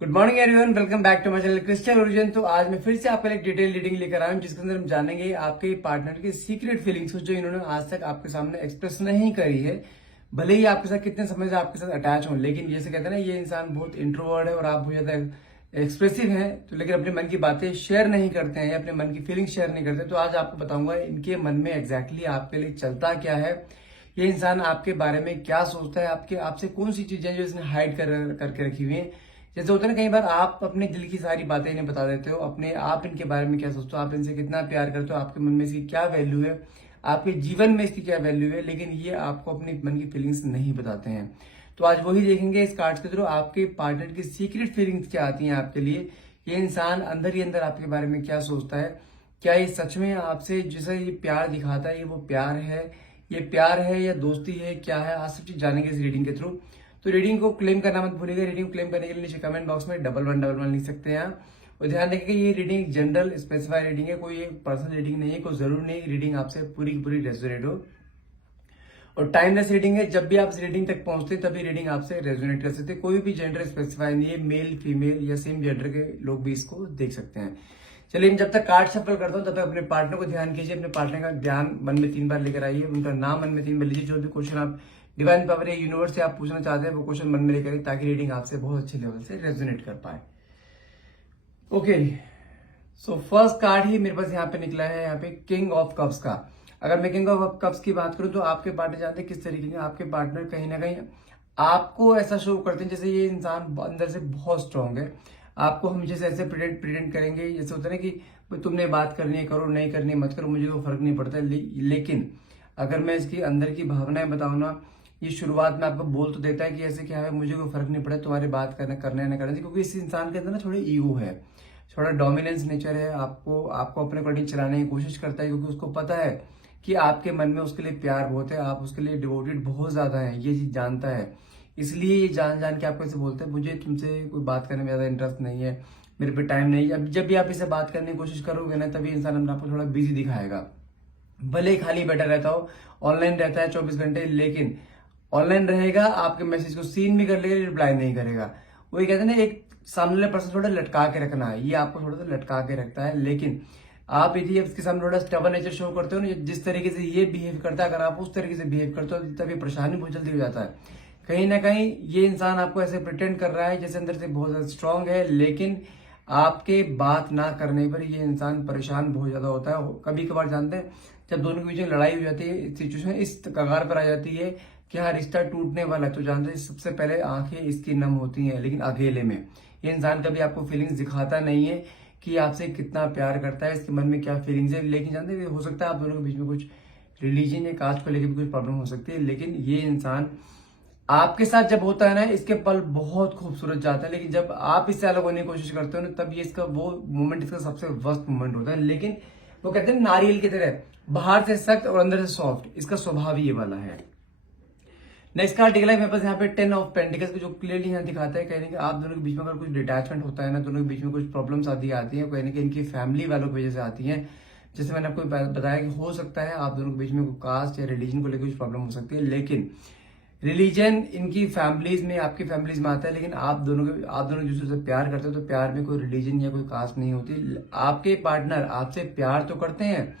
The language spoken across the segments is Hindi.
Good morning everyone, welcome back to my channel Christian origin. तो आज मैं फिर से आपके लिए एक डिटेल रीडिंग लेकर आया हूं, जिसके अंदर हम जानेंगे आपके पार्टनर की सीक्रेट फीलिंग्स जो इन्होंने आज तक आपके सामने एक्सप्रेस नहीं करी है। भले ही आपके साथ कितने समय से आपके साथ अटैच हो, लेकिन जैसे कहते हैं ना, ये इंसान बहुत इंट्रोवर्ट है और आप बहुत ज्यादा एक्सप्रेसिव हैं, तो लेकिन अपने मन की बातें शेयर नहीं करते हैं या अपने मन की फीलिंग्स शेयर नहीं करते। तो आज आपको बताऊंगा इनके मन में एग्जैक्टली आपके लिए चलता क्या है, ये इंसान आपके बारे में क्या सोचता है, आपके आपसे कौन सी चीजें जो इसने हाइड करके रखी हुई है। जैसे होता है ना, कई बार आप अपने दिल की सारी बातें इन्हें बता देते हो, अपने आप इनके बारे में क्या सोचते हो, आप इनसे कितना प्यार करते हो, आपके मन में इसकी क्या वैल्यू है, आपके जीवन में इसकी क्या वैल्यू है, लेकिन ये आपको अपने मन की फीलिंग्स नहीं बताते हैं। तो आज वही देखेंगे इस कार्ड के थ्रू आपके पार्टनर की सीक्रेट फीलिंग्स क्या आती हैं आपके लिए। ये इंसान अंदर ही अंदर आपके बारे में क्या सोचता है, क्या ये सच में आपसे जैसा ये प्यार दिखाता है, ये वो प्यार है, ये प्यार है या दोस्ती है, क्या है, आज सब चीज जानेंगे इस रीडिंग के थ्रू। तो रीडिंग को क्लेम करना मत भूलिएगा। रीडिंग को क्लेम करने के लिए नीचे कमेंट बॉक्स में 1111 लिख सकते हैं आप। और ध्यान रखिए ये रीडिंग जनरल स्पेसिफाई रीडिंग है, कोई एक पर्सनल रीडिंग नहीं है, कोई जरूर नहीं रीडिंग आपसे पूरी की पूरी रेजोनेट हो। और टाइमलेस रीडिंग है, जब भी आप इस रीडिंग तक पहुंचते हैं तभी रीडिंग आपसे रेजोनेट कर सकते हैं। कोई भी जेंडर स्पेसिफाई नहीं है, मेल फीमेल या सेम जेंडर के लोग भी इसको देख सकते हैं। चलिए, जब तक कार्ड शफल करता हूं तब तक अपने पार्टनर को ध्यान कीजिए, अपने पार्टनर का ध्यान मन में 3 बार लेकर आइए, उनका नाम मन में 3 बार लीजिए। जो भी क्वेश्चन आप डिवाइन पावर या यूनिवर्स से आप पूछना चाहते हैं वो क्वेश्चन मन में लेकर आइए, ताकि रीडिंग आपसे बहुत अच्छे लेवल से रेजोनेट कर पाए। ओके, सो फर्स्ट कार्ड ही मेरे पास यहाँ पे निकला है, यहाँ पे किंग ऑफ कप्स का। अगर मैं किंग ऑफ कप्स की बात करूं तो आपके पार्टनर जानते हैं किस तरीके के, आपके पार्टनर कहीं ना कहीं आपको ऐसा शो करते हैं जैसे ये इंसान अंदर से बहुत स्ट्रांग है। आपको हमेशा से ऐसे प्रिटेंड करेंगे, जैसे होता है ना कि तुमने बात करनी है करो, नहीं करनी मत करो, मुझे कोई फर्क नहीं पड़ता। लेकिन अगर मैं इसकी अंदर की भावनाएं बताऊं ना, ये शुरुआत में आपको बोल तो देता है कि ऐसे क्या है, मुझे कोई फर्क नहीं पड़ा तुम्हारी बात करना ना करना, क्योंकि इस इंसान के अंदर ना थोड़ी ईगो है, थोड़ा डोमिनेंस नेचर है। आपको आपको अपने अकॉर्डिंग चलाने की कोशिश करता है, क्योंकि उसको पता है कि आपके मन में उसके लिए प्यार बहुत है, आप उसके लिए डिवोटेड बहुत ज्यादा है, ये चीज जानता है। इसलिए ये जान जान के आपको ऐसे बोलते हैं, मुझे तुमसे कोई बात करने में ज्यादा इंटरेस्ट नहीं है, मेरे पे टाइम नहीं है। अब जब भी आप इसे बात करने की कोशिश करोगे ना, तभी इंसान अपने आपको थोड़ा बिजी दिखाएगा। भले ही खाली बैठा रहता हो, ऑनलाइन रहता है 24 घंटे, लेकिन ऑनलाइन रहेगा, आपके मैसेज को सीन भी कर लेगा, रिप्लाई नहीं करेगा। वही कहते हैं ना, एक सामने वाला पर्सन थोड़ा लटका के रखना है, ये आपको थोड़ा सा लटका के रखता है। लेकिन आप यदि इसके सामने थोड़ा स्टबर्न नेचर शो करते हो ना, जिस तरीके से ये बिहेव करता है, अगर आप उस तरीके से बिहेव करते हो तभी परेशानी बहुत जल्दी हो जाता है। कहीं ना कहीं ये इंसान आपको ऐसे प्रिटेंड कर रहा है जैसे अंदर से बहुत ज्यादा स्ट्रांग है, लेकिन आपके बात ना करने पर ये इंसान परेशान बहुत ज्यादा होता है। कभी कभार जानते हैं, जब दोनों के बीच में लड़ाई हो जाती है, सिचुएशन इस कगार पर आ जाती है कि हाँ रिश्ता टूटने वाला है, तो जानते हैं सबसे पहले आंखें इसकी नम होती हैं। लेकिन अकेले में ये इंसान कभी आपको फीलिंग्स दिखाता नहीं है कि आपसे कितना प्यार करता है, इसके मन में क्या फीलिंग्स है। लेकिन जानते हैं, हो सकता है आप दोनों के बीच में कुछ रिलीजन या कास्ट को लेकर भी कुछ प्रॉब्लम हो सकती है, लेकिन ये इंसान आपके साथ जब होता है ना, इसके पल बहुत खूबसूरत जाता है। लेकिन जब आप इससे अलग होने की कोशिश करते हो ना, तब ये इसका वो मोमेंट इसका सबसे वर्स्ट मोमेंट होता है। लेकिन वो कहते हैं नारियल की तरह बाहर से सख्त और अंदर से सॉफ्ट, इसका स्वभाव ही ये वाला है। नेक्स्ट कार्ड निकला है मेरे पास यहाँ पे 10 ऑफ पेंटिकल्स, जो क्लियरली यहाँ दिखाता है कहने कि आप दोनों के बीच में अगर कुछ डिटैचमेंट होता है ना, दोनों के बीच में कुछ प्रॉब्लम्स आती है, कहने कि इनकी फैमिली वालों की वजह से आती है। जैसे मैंने आपको बताया कि हो सकता है आप दोनों के बीच में कोई कास्ट या रिलीजन को लेकर कुछ प्रॉब्लम हो सकती है, लेकिन रिलीजन इनकी फैमिलीज में, आपकी फैमिलीज में आता है। लेकिन आप दोनों एक दूसरे से प्यार करते हो, तो प्यार में कोई रिलीजन या कोई कास्ट नहीं होती। आपके पार्टनर आपसे प्यार तो करते हैं,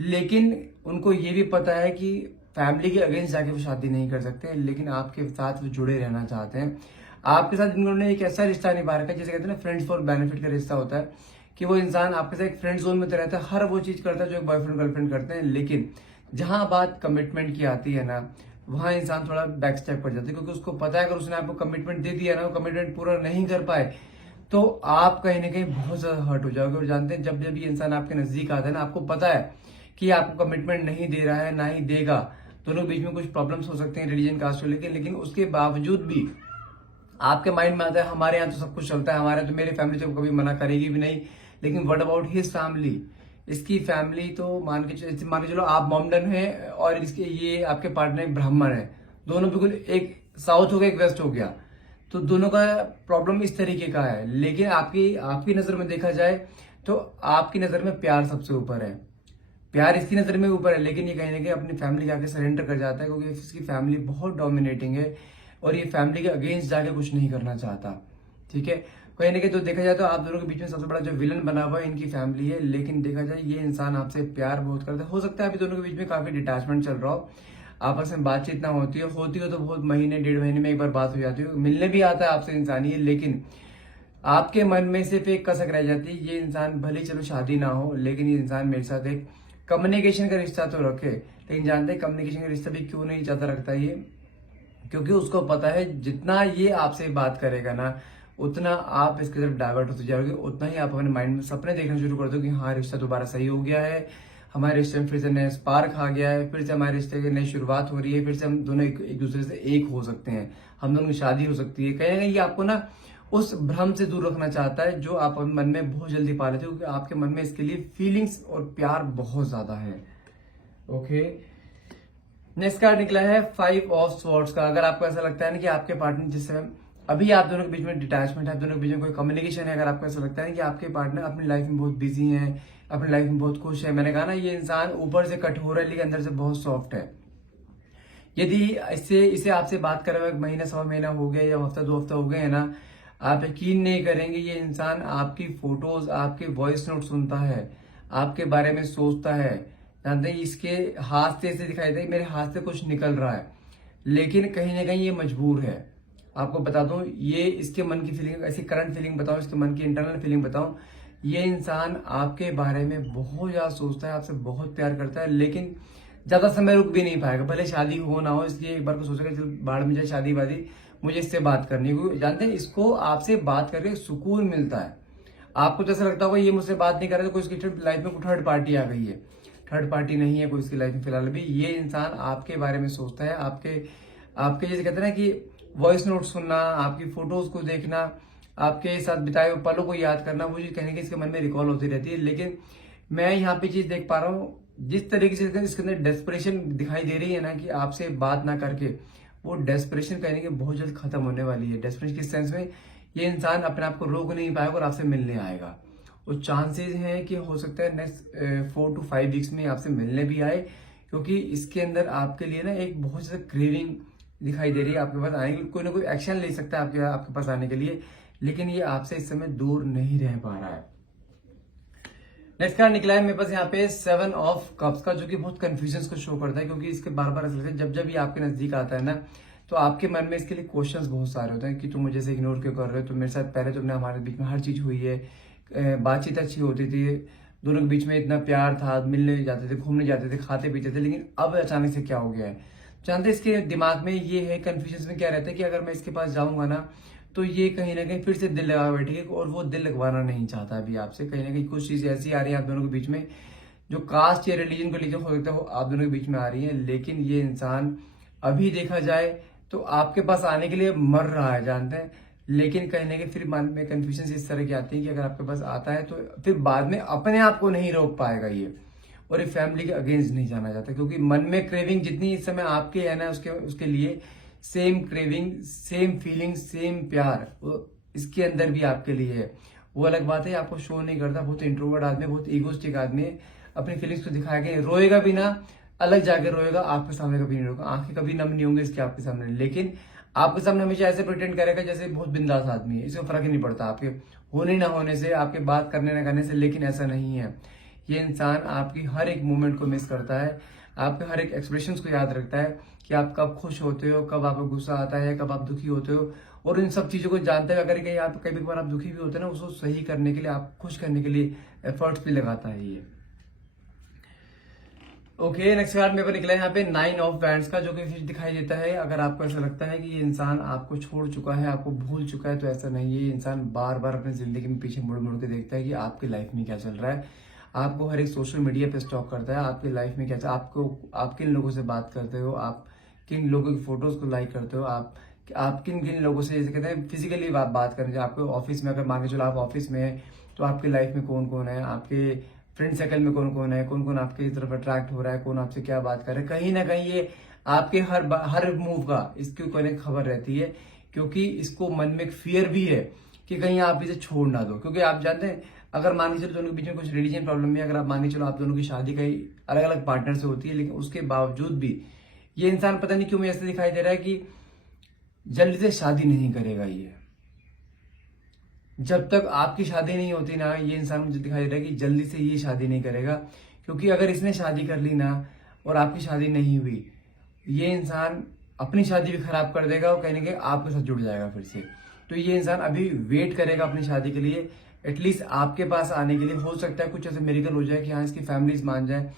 लेकिन उनको ये भी पता है कि फैमिली के अगेंस्ट जाके वो शादी नहीं कर सकते, लेकिन आपके साथ वो जुड़े रहना चाहते हैं। आपके साथ इन्होंने एक ऐसा रिश्ता निभा रखा है, जैसे कहते हैं ना फ्रेंड्स फॉर बेनिफिट का रिश्ता होता है, कि वो इंसान आपके साथ एक फ्रेंड जोन में तो रहता है, हर वो चीज करता है जो एक बॉयफ्रेंड गर्लफ्रेंड करते हैं। लेकिन जहां बात कमिटमेंट की आती है ना, वहां इंसान थोड़ा बैक स्टेप कर जाता है, क्योंकि उसको पता है अगर उसने आपको कमिटमेंट दे दिया ना, वो कमिटमेंट पूरा नहीं कर पाए, तो आप कहीं ना कहीं बहुत ज्यादा हर्ट हो जाओगे। और जानते हैं, जब जब ये इंसान आपके नजदीक आता है ना, आपको पता है कि आपको कमिटमेंट नहीं दे रहा है, ना ही देगा, दोनों के बीच में कुछ प्रॉब्लम्स हो सकते हैं रिलीजन कास्ट को लेकर, लेकिन उसके बावजूद भी आपके माइंड में आता है हमारे यहाँ तो सब कुछ चलता है, हमारे यहाँ तो मेरी फैमिली तो कभी मना करेगी भी नहीं। लेकिन व्हाट अबाउट हिज फैमिली, इसकी फैमिली तो मान के चलो आप मोमडन है और इसके ये आपके पार्टनर ब्राह्मण है, दोनों बिल्कुल एक साउथ हो गया एक वेस्ट हो गया, तो दोनों का प्रॉब्लम इस तरीके का है। लेकिन आपकी आपकी नजर में देखा जाए तो आपकी नजर में प्यार सबसे ऊपर है, प्यार इसकी नजर में ऊपर है, लेकिन ये कहीं ना कहीं अपनी फैमिली के आगे सरेंडर कर जाता है, क्योंकि इसकी फैमिली बहुत डोमिनेटिंग है और ये फैमिली के अगेंस्ट जाके कुछ नहीं करना चाहता। ठीक है। कहीं ना कहीं तो देखा जाए तो आप दोनों के बीच में सबसे बड़ा जो विलन बना हुआ है इनकी फैमिली है, लेकिन देखा जाए ये इंसान आपसे प्यार बहुत करता है। हो सकता है अभी दोनों के बीच में काफी डिटैचमेंट चल रहा हो, आपस में बातचीत ना होती हो तो बहुत महीने 1.5 महीने में एक बार बात हो जाती हो, मिलने भी आता है आपसे इंसान ही, लेकिन आपके मन में सिर्फ एक कसक रह जाती है। ये इंसान भले चलो शादी ना हो, लेकिन ये इंसान मेरे साथ एक कम्युनिकेशन का रिश्ता तो रखे। लेकिन जानते हैं कम्युनिकेशन का रिश्ता भी क्यों नहीं चाहता रखता ये, क्योंकि उसको पता है जितना ये आपसे बात करेगा ना, उतना आप इसकी तरफ डाइवर्ट होते जाओगे, उतना ही आप अपने माइंड में सपने देखना शुरू कर दो कि हाँ रिश्ता दोबारा सही हो गया है, हमारे रिश्ते में फिर से नया स्पार्क आ गया है, फिर से हमारे रिश्ते की नई शुरुआत हो रही है, फिर से हम दोनों एक दूसरे से एक हो सकते हैं, हम दोनों की शादी हो सकती है। कहीं ना कहीं ये आपको ना उस भ्रम से दूर रखना चाहता है जो आप अपने मन में बहुत जल्दी पा लेते हो, क्योंकि आपके मन में इसके लिए फीलिंग्स और प्यार बहुत ज्यादा है। ओके, नेक्स्ट कार्ड निकला है 5 ऑफ स्वॉर्ड्स का। अगर आपको ऐसा लगता है ना कि आपके पार्टनर जिससे अभी आप दोनों के बीच में डिटैचमेंट है, आप दोनों के बीच में कोई कम्युनिकेशन है, अगर आपको ऐसा लगता है कि आपके पार्टनर अपनी लाइफ में बहुत बिजी हैं, अपनी लाइफ में बहुत खुश है, मैंने कहा ना ये इंसान ऊपर से कठोर है लेकिन अंदर से बहुत सॉफ्ट है। यदि इसे आपसे बात करे हुए 1 महीना 1.25 महीना हो गया या हफ्ता 2 हफ्ता हो गए है ना, आप यकीन नहीं करेंगे ये इंसान आपकी फोटोज, आपके वॉइस नोट सुनता है, आपके बारे में सोचता है। जानते हैं इसके हाथ से ऐसे दिखाई दे मेरे हाथ से कुछ निकल रहा है, लेकिन कहीं ना कहीं ये मजबूर है। आपको बता दूं ये इसके मन की फीलिंग, ऐसी करंट फीलिंग बताऊं, इसके मन की इंटरनल फीलिंग बताऊं, ये इंसान आपके बारे में बहुत ज्यादा सोचता है, आपसे बहुत प्यार करता है, लेकिन ज्यादा समय रुक भी नहीं पाएगा, भले शादी हो ना हो। इसलिए एक बार को सोचेगा चल बाढ़ में जाए शादी वादी, मुझे इससे बात करनी है, क्योंकि जानते हैं इसको आपसे बात करके सुकून मिलता है। आपको जैसा लगता होगा ये मुझसे बात नहीं कर रहा, तो कोई इसकी लाइफ में कोई थर्ड पार्टी आ गई है। थर्ड पार्टी नहीं है कोई इसकी लाइफ में फिलहाल भी। ये इंसान आपके बारे में सोचता है, आपके आपके जैसे कहते हैं ना कि वॉइस नोट सुनना, आपकी फोटोज को देखना, आपके साथ बिताए हुए पलों को याद करना, वो चीज कहने की इसके मन में रिकॉल होती रहती है। लेकिन मैं यहाँ पे चीज देख पा रहा हूँ, जिस तरीके से इसके अंदर डेस्परेशन दिखाई दे रही है ना कि आपसे बात ना करके, वो डेस्परेशन कहने की बहुत जल्द खत्म होने वाली है। डेस्परेशन किस सेंस में, ये इंसान अपने आप को रोक नहीं पाएगा और आपसे मिलने आएगा। और चांसेस हैं कि हो सकता है नेक्स्ट 4 to 5 वीक्स में आपसे मिलने भी आए, क्योंकि इसके अंदर आपके लिए ना एक बहुत ज्यादा क्रेविंग दिखाई दे रही है आपके पास आने के लिए। कोई ना कोई एक्शन ले सकता है आपके पास आने के लिए, लेकिन ये आपसे इस समय दूर नहीं रह पा रहा है। नेक्स्ट कार्ड निकला है मेरे पास यहाँ पे 7 ऑफ कप्स का, जो कि बहुत कंफ्यूजन को शो करता है, क्योंकि इसके बार बार ऐसा लगता है जब ये आपके नजदीक आता है ना, तो आपके मन में इसके लिए क्वेश्चंस बहुत सारे होते हैं कि तुम मुझे से इग्नोर क्यों कर रहे हो, तो मेरे साथ पहले तुमने हमारे बीच में हर चीज हुई है, बातचीत अच्छी होती थी, दोनों के बीच में इतना प्यार था, मिलने जाते थे, घूमने जाते थे, खाते पीते थे, लेकिन अब अचानक से क्या हो गया है। जानते इसके दिमाग में ये है, कंफ्यूजन में क्या रहता है कि अगर मैं इसके पास जाऊंगा ना, तो ये कहीं ना कहीं फिर से दिल लगा बैठेगी, और वो दिल लगवाना नहीं चाहता अभी आपसे। कहीं ना कहीं कुछ चीज ऐसी आ रही है आप दोनों के बीच में, जो कास्ट या रिलीजन को लेकर हो सकता है आप दोनों के बीच में आ रही है, लेकिन ये इंसान अभी देखा जाए तो आपके पास आने के लिए मर रहा है, जानते हैं। लेकिन कहीं ना कहीं फिर मन में कंफ्यूजन इस तरह की आती है कि अगर आपके पास आता है तो फिर बाद में अपने आप को नहीं रोक पाएगा ये, और ये फैमिली के अगेंस्ट नहीं जाना चाहता, क्योंकि मन में क्रेविंग जितनी इस समय आपके है ना, उसके लिए same craving, same feeling, same प्यार वो इसके अंदर भी आपके लिए है। वो अलग बात है आपको शो नहीं करता, बहुत इंट्रोवर्ट आदमी, बहुत इगोस्टिक आदमी है, अपनी फीलिंग्स को दिखाया के रोएगा भी ना, अलग जाकर रोएगा, आपके सामने कभी नहीं रोएगा, आंखें कभी नम नहीं होंगे इसके आपके सामने, लेकिन आपके सामने हमेशा ऐसे प्रिटेंड करेगा जैसे बहुत बिंदास आदमी है, इसको फर्क ही नहीं पड़ता आपके होने ना होने से, आपके बात करने ना करने से। लेकिन ऐसा नहीं है, ये इंसान आपकी हर एक मूवमेंट को मिस करता है, आपके हर एक एक्सप्रेशंस को याद रखता है कि आप कब खुश होते हो, कब आपको गुस्सा आता है, कब आप दुखी होते हो, और इन सब चीजों को जानते हुए अगर कहीं आप कभी बार आप दुखी भी होते हैं ना, उसको सही करने के लिए, आप खुश करने के लिए एफर्ट्स भी लगाता है ये। ओके, नेक्स्ट कार्ड मेरे को निकला है यहाँ पे 9 ऑफ वैंड्स का, जो कि फिर दिखाई देता है अगर आपको ऐसा लगता है कि ये इंसान आपको छोड़ चुका है, आपको भूल चुका है, तो ऐसा नहीं है। ये इंसान बार बार अपनी जिंदगी में पीछे मुड़ मुड़ के देखता है कि आपकी लाइफ में क्या चल रहा है, आपको हर एक सोशल मीडिया पे स्टॉक करता है, आपकी लाइफ में क्या चल, आप किन लोगों से बात करते हो, आप किन लोगों की फोटोज को लाइक करते हो, आप किन किन लोगों से, जैसे कहते हैं फिजिकली आप बात करें, आपको ऑफिस में, अगर मान के चलो आप ऑफिस में है, तो आपकी लाइफ में कौन कौन है, आपके फ्रेंड सर्कल में कौन कौन है, कौन कौन आपकी तरफ अट्रैक्ट हो रहा है, कौन आपसे क्या बात कर रहा है, कहीं ना कहीं ये आपके हर मूव का इसकी कोई ना खबर रहती है, क्योंकि इसको मन में एक फियर भी है कि कहीं आप इसे छोड़ ना दो। क्योंकि आप जानते हैं अगर मान के चलो दोनों के बीच में कुछ रिलीजन प्रॉब्लम है, अगर आप मान के चलो आप दोनों की शादी कई अलग अलग पार्टनर से होती है, लेकिन उसके बावजूद भी ये इंसान पता नहीं क्यों मुझे ऐसे दिखाई दे रहा है कि जल्दी से शादी नहीं करेगा ये। जब तक आपकी शादी नहीं होती ना, ये इंसान मुझे दिखाई दे रहा है कि जल्दी से ये शादी नहीं करेगा। क्योंकि अगर इसने शादी कर ली ना और आपकी शादी नहीं हुई, ये इंसान अपनी शादी भी खराब कर देगा और कहीं ना कहीं आपके साथ जुड़ जाएगा फिर से। तो ये इंसान अभी वेट करेगा अपनी शादी के लिए, एटलीस्ट आपके पास आने के लिए। हो सकता है कुछ ऐसे मेरिकल हो जाए कि हाँ इसकी फैमिलीज मान जाए,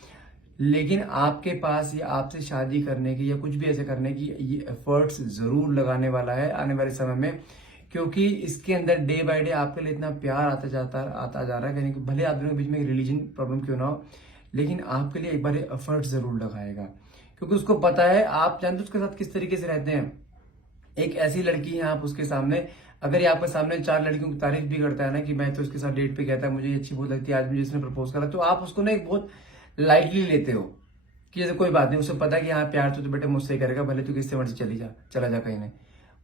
लेकिन आपके पास या आपसे शादी करने की या कुछ भी ऐसे करने की ये एफर्ट्स जरूर लगाने वाला है आने वाले समय में। क्योंकि इसके अंदर डे बाय डे आपके लिए इतना प्यार आता जा रहा है, कहीं भले आप दोनों के बीच में रिलीजन प्रॉब्लम क्यों ना हो, लेकिन आपके लिए एक बार एफर्ट जरूर लगाएगा। क्योंकि उसको पता है, आप जानते हो उसके साथ किस तरीके से रहते हैं। एक ऐसी लड़की है आप उसके सामने, अगर ये आपके सामने 4 लड़कियों की तारीफ भी करता है ना कि मैं तो उसके साथ डेट पे गया था, मुझे ये अच्छी बहुत लगती है, आज मुझे इसने प्रपोज करा, तो आप उसको ना एक बहुत लाइटली लेते हो कि जैसे कोई बात नहीं। उसे पता है कि हाँ प्यार तो बेटे मुझसे ही करेगा, भले तू किससे मर्जी चला जा कहीं नहीं।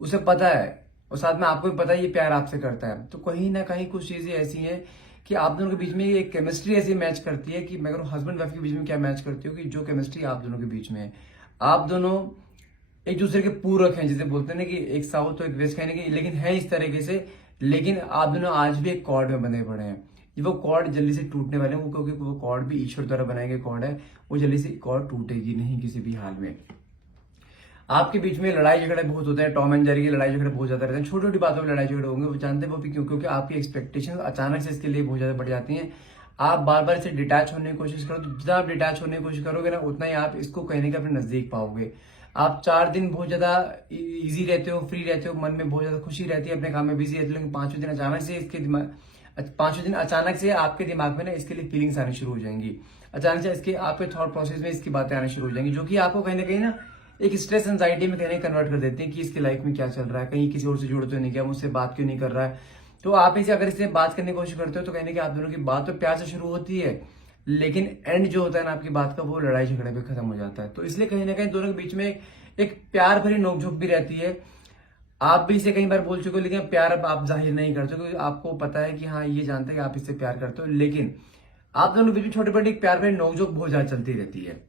उसे पता है, और साथ में आपको भी पता है ये प्यार आपसे करता है। तो कहीं ना कहीं कुछ चीजें ऐसी हैं कि आप दोनों के बीच में एक केमिस्ट्री ऐसी मैच करती है कि मैं अगर हस्बैंड वाइफ के बीच में क्या मैच करती हूँ कि जो केमिस्ट्री आप दोनों के बीच में है, आप दोनों एक दूसरे के पूरक हैं, जिसे बोलते हैं ना कि एक साउथ तो एक वेस्ट कहने की, लेकिन है इस तरीके से। लेकिन आप दोनों आज भी एक कॉर्ड में बंधे पड़े हैं। वो कॉर्ड जल्दी से टूटने वाले हैं, क्योंकि वो कॉर्ड भी ईश्वर द्वारा बनाए गए कॉर्ड है, वो जल्दी से कॉर्ड टूटेगी नहीं किसी भी हाल में। आपके बीच में लड़ाई झगड़े बहुत होते हैं, टॉम एंड जेरी की लड़ाई झगड़े बहुत ज्यादा रहते हैं, छोटी छोटी बातों में लड़ाई झगड़े होंगे, वो जानते हैं वो भी क्यों, क्योंकि आपकी एक्सपेक्टेशन अचानक से इसके लिए बहुत ज्यादा बढ़ जाती हैं। आप बार बार इसे डिटैच होने की कोशिश करो, तो जितना आप डिटैच होने की कोशिश करोगे ना, उतना ही आप इसको कहीं ना कहीं अपने नजदीक पाओगे। आप 4 दिन बहुत ज्यादा इजी रहते हो, फ्री रहते हो, मन में बहुत ज्यादा खुशी रहती है, अपने काम में बिजी रहते हो, लेकिन 5वें दिन अचानक से इसके दिमाग 5वें दिन अचानक से आपके दिमाग में ना इसके लिए फीलिंग्स आनी शुरू हो जाएंगी। अचानक से इसके आपके थॉट प्रोसेस में इसकी बातें आनी शुरू हो जाएंगी, जो कि आपको कहीं ना एक स्ट्रेस एंजाइटी में कहीं कन्वर्ट कर देते हैं कि इसकी लाइफ में क्या चल रहा है, कहीं किसी और से जुड़ तो नहीं गया, मुझसे बात क्यों नहीं कर रहा है। तो आप इसे अगर इससे बात करने की कोशिश करते हो तो कहीं ना कहीं आप दोनों की बात तो प्यार से शुरू होती है, लेकिन एंड जो होता है ना आपकी बात का, वो लड़ाई झगड़े पे खत्म हो जाता है। तो इसलिए कहीं ना कहीं दोनों के बीच में एक प्यार भरी नोकझोंक भी रहती है। आप भी इसे कई बार बोल चुके हो, लेकिन प्यार अब आप जाहिर नहीं करते, क्योंकि आपको पता है कि हाँ ये जानते हैं कि आप इससे प्यार करते हो, लेकिन आप दोनों के बीच में छोटे बड़े प्यार भरी नोकझोंक बहुत ज्यादा चलती रहती है।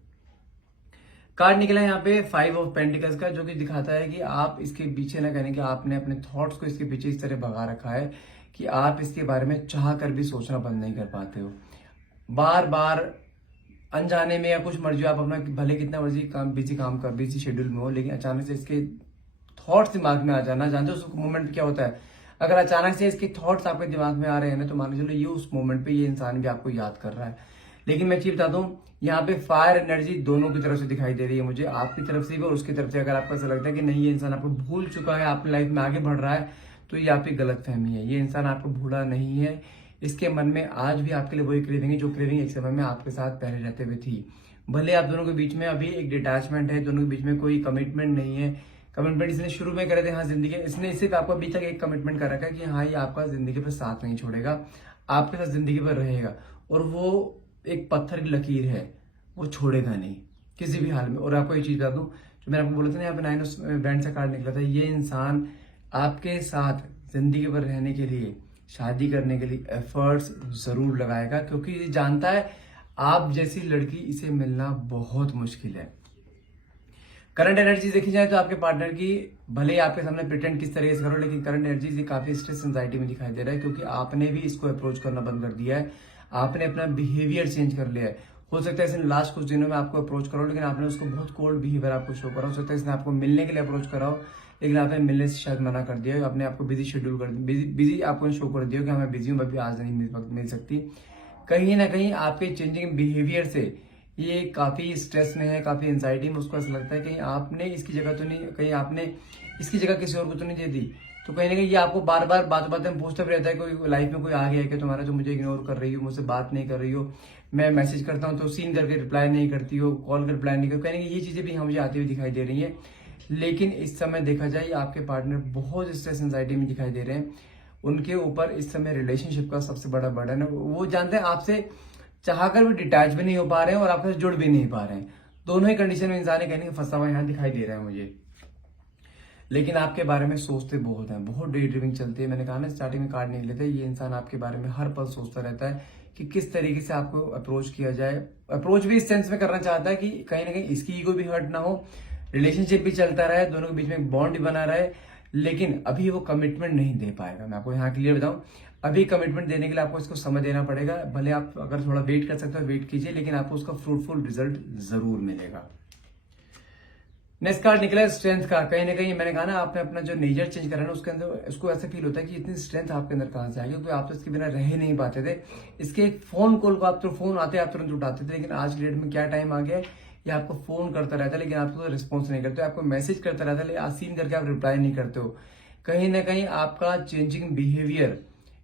कार्ड निकला है यहाँ पे 5 ऑफ पेंटिकल्स का, जो कि दिखाता है कि आप इसके पीछे ना, कहने कि आपने अपने थॉट्स को इसके पीछे इस तरह भगा रखा है कि आप इसके बारे में चाह कर भी सोचना बंद नहीं कर पाते हो। बार बार अनजाने में या कुछ मर्जी, आप अपना भले कितना मर्जी बिजी शेड्यूल में हो, लेकिन अचानक से इसके थॉट्स दिमाग में आ जाना, जानते हो उस मोमेंट पे क्या होता है। अगर अचानक से इसके थॉट्स आपके दिमाग में आ रहे हैं ना, तो मान चलो ये उस मोमेंट पे ये इंसान भी आपको याद कर रहा है। लेकिन मैं चीज बता दूं, यहाँ पे फायर एनर्जी दोनों की तरफ से दिखाई दे रही है मुझे, आपकी तरफ से भी और उसकी तरफ से। अगर आपको ऐसा लगता है कि नहीं ये इंसान आपको भूल चुका है, आपकी लाइफ में आगे बढ़ रहा है, तो ये आपकी गलत फहमी है। ये इंसान आपको भूला नहीं है, इसके मन में आज भी आपके लिए वही क्रेविंग है जो क्रेविंग एक समय में आपके साथ पहले रहते हुए थी। भले आप दोनों के बीच में अभी एक डिटैचमेंट है, दोनों के बीच में कोई कमिटमेंट नहीं है। कमिटमेंट इसने शुरू में करे थे, हाँ जिंदगी इसने सिर्फ आपको अभी तक एक कमिटमेंट कर रखा है कि हाँ ये आपका जिंदगी पर साथ नहीं छोड़ेगा, आपके साथ जिंदगी पर रहेगा, और वो एक पत्थर की लकीर है, वो छोड़ेगा नहीं किसी भी हाल में। और आपको ये चीज बता दूं, जो मैंने आपको बोला था ना, यहाँ पे 9 ऑफ बैंड का कार्ड निकला था, ये इंसान आपके साथ जिंदगी भर रहने के लिए, शादी करने के लिए एफर्ट्स जरूर लगाएगा, क्योंकि ये जानता है आप जैसी लड़की इसे मिलना बहुत मुश्किल है। करंट एनर्जी देखी जाए तो आपके पार्टनर की, भले ही आपके सामने प्रिटेंड किस तरह से करो, लेकिन करंट एनर्जी काफी स्ट्रेस एंजाइटी में दिखाई दे रहा है, क्योंकि आपने भी इसको अप्रोच करना बंद कर दिया है, आपने अपना बिहेवियर चेंज कर लिया है। हो सकता है इसने लास्ट कुछ दिनों में आपको अप्रोच करो, लेकिन आपने उसको बहुत कोल्ड बिहेवियर आपको शो करा। हो सकता है इसने आपको मिलने के लिए अप्रोच कराओ, लेकिन आपने मिलने से शायद मना कर दिया, अपने आपको बिजी शेड्यूल कर बिजी आपको शो कर दिया कि मैं बिजी हूँ, अभी आज नहीं मिल सकती। कहीं ना कहीं आपके चेंजिंग बिहेवियर से ये काफी स्ट्रेस में है, काफी एंजाइटी में। उसको ऐसा लगता है कहीं आपने इसकी जगह तो नहीं, कहीं आपने इसकी जगह किसी और को तो नहीं दे दी। तो कहीं ना कहीं ये आपको बार बार बातों में पूछता भी रहता है, कोई लाइफ में कोई आ गया है कि तुम्हारा, जो मुझे इग्नोर कर रही हो, मुझसे बात नहीं कर रही हो, मैं मैसेज करता हूँ तो सीन करके रिप्लाई नहीं करती हो, कॉल कर रिप्लाई नहीं कर, कहीं ये चीजें भी मुझे आती हुई दिखाई दे रही है। लेकिन इस समय देखा जाए आपके पार्टनर बहुत स्ट्रेस एंजाइटी में दिखाई दे रहे हैं। उनके ऊपर इस समय रिलेशनशिप का सबसे बड़ा बर्डन है। वो जानते हैं आपसे चाहकर भी डिटैच भी नहीं हो पा रहे हैं और आपसे जुड़ भी नहीं पा रहे हैं। दोनों ही कंडीशन में इंसान कहने फंसा हुआ यहाँ दिखाई दे रहा है मुझे। लेकिन आपके बारे में सोचते बहुत हैं, बहुत डे ड्रीमिंग चलती है। मैंने कहा ना स्टार्टिंग में कार्ड नहीं लेते, ये इंसान आपके बारे में हर पल सोचता रहता है कि किस तरीके से आपको अप्रोच किया जाए। अप्रोच भी इस सेंस में करना चाहता है कि कहीं ना कहीं इसकी ईगो भी हर्ट ना हो, रिलेशनशिप भी चलता रहे, दोनों के बीच में बॉन्ड भी बना रहे, लेकिन अभी वो कमिटमेंट नहीं दे पाएगा। मैं आपको यहाँ क्लियर बताऊं, अभी कमिटमेंट देने के लिए आपको इसको समय देना पड़ेगा। भले आप अगर थोड़ा वेट कर सकते हो वेट कीजिए, लेकिन आपको उसका फ्रूटफुल रिजल्ट जरूर मिलेगा। नेक्स्ट कार्ड निकला है स्ट्रेंथ का। कहीं ना कहीं मैंने कहा ना, आपने अपना जो नेचर चेंज करा ना, उसके अंदर उसको ऐसा फील होता है कि इतनी स्ट्रेंथ आपके अंदर कहां से आ गई, क्योंकि आप तो इसके बिना रह ही नहीं पाते थे। इसके एक फोन कॉल को आप तो फोन आते आप तुरंत उठाते थे, लेकिन आज की डेट में क्या टाइम आ गया है, ये आपको फोन करता रहता है लेकिन आपको रिस्पॉन्स नहीं करते, आपको मैसेज करता रहता है लेकिन सीन करके आप रिप्लाई नहीं करते हो। कहीं ना कहीं आपका चेंजिंग बिहेवियर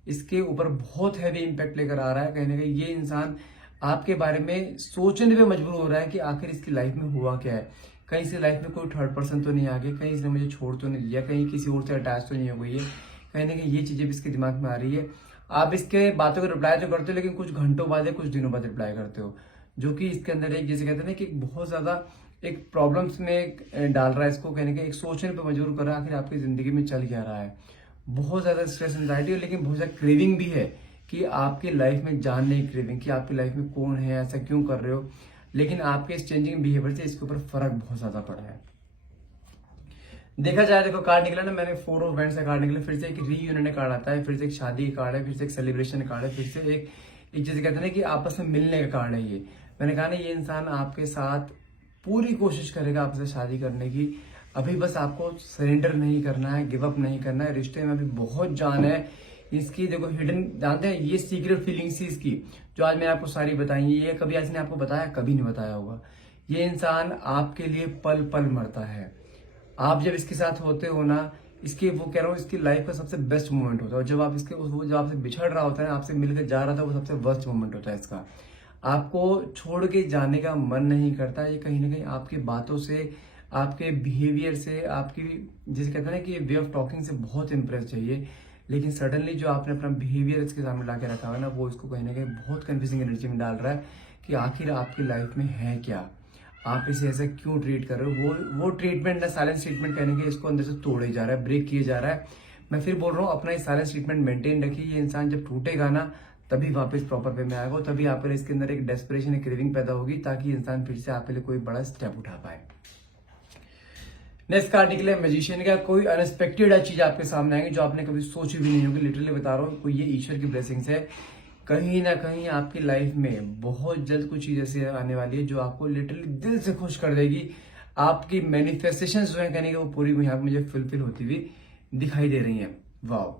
इसके ऊपर बहुत हैवी इंपैक्ट लेकर आ रहा है। कहीं ना कहीं ये इंसान आपके बारे में सोचने पे मजबूर हो रहा है कि आखिर इसकी लाइफ में हुआ क्या है, कहीं से लाइफ में कोई थर्ड पर्सन तो नहीं आ गया, कहीं इसने मुझे छोड़ तो नहीं दिया, कहीं किसी और से अटैच तो नहीं हो गई है। कहीं ना कहीं ये चीजें भी इसके दिमाग में आ रही है। आप इसके बातों को रिप्लाई तो करते हो, लेकिन कुछ घंटों बाद या कुछ दिनों बाद रिप्लाई करते हो, जो कि इसके अंदर एक जैसे कहते हैं ना कि बहुत ज्यादा एक प्रॉब्लम्स में डाल रहा है इसको। कहने के एक सोचने पर मजबूर कर रहा है आखिर आपकी जिंदगी में चल क्या रहा है। बहुत ज्यादा स्ट्रेस एंजाइटी है, लेकिन बहुत ज्यादा क्रेविंग भी है कि आपकी लाइफ में जानने की क्रेविंग कि आपकी लाइफ में कौन है, ऐसा क्यों कर रहे हो। लेकिन आपके इस चेंजिंग बिहेवियर से इसके ऊपर फर्क बहुत ज्यादा पड़ा है। देखा जाए, देखो कार्ड निकला ना, मैंने 4 ऑफ वैंड्स का कार्ड निकला, फिर से एक रीयूनियन कार्ड आता है, फिर से एक शादी का कार्ड है, फिर से एक सेलिब्रेशन कार्ड है, फिर से एक जैसे कहते हैं ना कि आपस में मिलने का कार्ड है। ये मैंने कहा ना, ये इंसान आपके साथ पूरी कोशिश करेगा आपसे शादी करने की। अभी बस आपको सरेंडर नहीं करना है, गिव अप नहीं करना है। रिश्ते में अभी बहुत जान है इसकी। देखो हिडन, जानते हैं ये सीक्रेट फीलिंग्स थी इसकी, जो आज मैंने आपको सारी बताई। ये कभी आज ने आपको बताया, कभी नहीं बताया होगा। ये इंसान आपके लिए पल पल मरता है। आप जब इसके साथ होते हो ना, इसके वो कह रहा हूँ इसकी लाइफ का सबसे बेस्ट मोमेंट होता है। और जब आप इसके वो जब आपसे बिछड़ रहा होता है, आपसे मिलकर जा रहा था, वो सबसे वर्स्ट मोमेंट होता है इसका। आपको छोड़ के जाने का मन नहीं करता। ये कहीं ना कहीं आपकी बातों से, आपके बिहेवियर से, आपकी जैसे कहते हैं ना कि वे ऑफ टॉकिंग से बहुत इंप्रेस चाहिए। लेकिन सडनली जो आपने अपना बिहेवियर इसके सामने ला के रखा है ना, वो इसको कहीं ना कहीं बहुत कंफ्यूजिंग एनर्जी में डाल रहा है कि आखिर आपकी लाइफ में है क्या, आप इसे ऐसा क्यों ट्रीट कर रहे हो। वो ट्रीटमेंट ना, साइलेंस ट्रीटमेंट कहने के इसको अंदर से तोड़े जा रहा है, ब्रेक किए जा रहा है। मैं फिर बोल रहा हूँ, अपना ये साइलेंस ट्रीटमेंट मेंटेन रखिए। ये इंसान जब टूटेगा ना, तभी वापस प्रॉपर वे में आएगा, तभी आप इसके अंदर एक डेस्परेशन, एक क्रेविंग पैदा होगी, ताकि इंसान फिर से आपके लिए कोई बड़ा स्टेप उठा पाए। नेक्स्ट कार्ड निकले मैजिशियन का। कोई अनएक्सपेक्टेड चीज आपके सामने आएंगी जो आपने कभी सोची भी नहीं होगी। लिटरली बता रहा हूँ, कोई ये ईश्वर की ब्लेसिंग्स है। कहीं ना कहीं आपकी लाइफ में बहुत जल्द कुछ चीज ऐसी आने वाली है जो आपको लिटरली दिल से खुश कर देगी। आपकी मैनिफेस्टेशन जो है कहने की, वो पूरी यहाँ पे मुझे फुलफिल होती हुई दिखाई दे रही है। वाओ,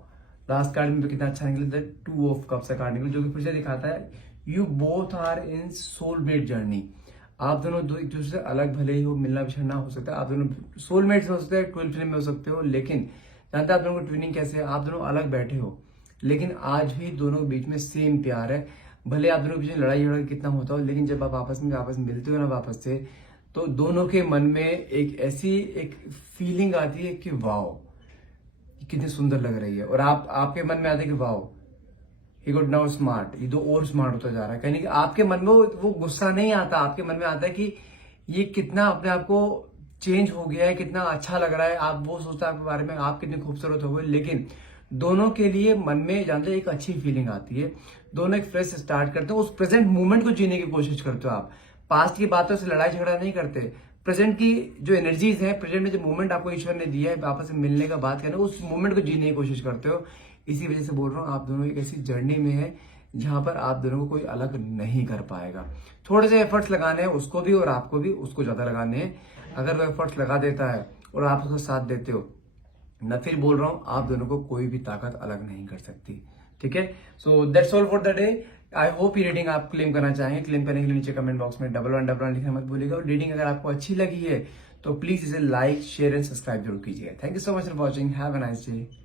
लास्ट कार्ड में कितना अच्छा निकला, 2 ऑफ कप्स का कार्ड निकला, जो कि फिर से दिखाता है you both are in soulmate journey. आप दोनों एक दूसरे से अलग भले ही हो, मिलना बिछड़ना हो सकता है, आप दोनों सोलमेट्स हो सकते हैं, ट्विन फ्लेम में हो सकते हो, लेकिन जानते हैं आप दोनों को ट्विनिंग कैसे है। आप दोनों अलग बैठे हो, लेकिन आज भी दोनों के बीच में सेम प्यार है। भले आप दोनों के बीच में लड़ाई झगड़ा कितना होता हो, लेकिन जब आप आपस में मिलते हो ना वापस से, तो दोनों के मन में एक ऐसी एक फीलिंग आती है कि वाओ कितनी सुंदर लग रही है। और आपके मन में आता है कि wow he good now smart, ये 2 और स्मार्ट होता जा रहा है। कहने कि आपके मन में वो गुस्सा नहीं आता, आपके मन में आता है कि ये कितना अपने आप को चेंज हो गया है, कितना अच्छा लग रहा है। आप वो सोचते हैं आपके बारे में, आप कितने खूबसूरत हो गए। लेकिन दोनों के लिए मन में जानते हैं एक अच्छी फीलिंग आती है, दोनों एक फ्रेश स्टार्ट करते हो, उस प्रेजेंट मोमेंट को जीने की कोशिश करते हो। आप पास्ट की बातों से लड़ाई झगड़ा नहीं करते, प्रेजेंट की जो एनर्जीज है, प्रेजेंट में जो मोमेंट आपको ईश्वर ने दिया है आपस में मिलने का, बात करना, उस मोमेंट को जीने की कोशिश करते हो। इसी वजह से बोल रहा हूँ, आप दोनों एक ऐसी जर्नी में है जहां पर आप दोनों को कोई अलग नहीं कर पाएगा। थोड़े से एफर्ट्स लगाने हैं उसको भी और आपको भी, उसको ज्यादा लगाने हैं। अगर वो एफर्ट्स लगा देता है और आप उसका साथ देते हो, मैं फिर बोल रहा हूं, आप दोनों को कोई भी ताकत अलग नहीं कर सकती। ठीक है, so that's all for the day. I hope ये रीडिंग आप क्लेम करना चाहेंगे। क्लेम करने के लिए नीचे कमेंट बॉक्स में 1111 लिखना मत भूलिएगा। और रीडिंग अगर आपको अच्छी लगी है तो प्लीज इसे लाइक, शेयर एंड सब्सक्राइब जरूर कीजिएगा। Thank you so much for watching. Have a nice day.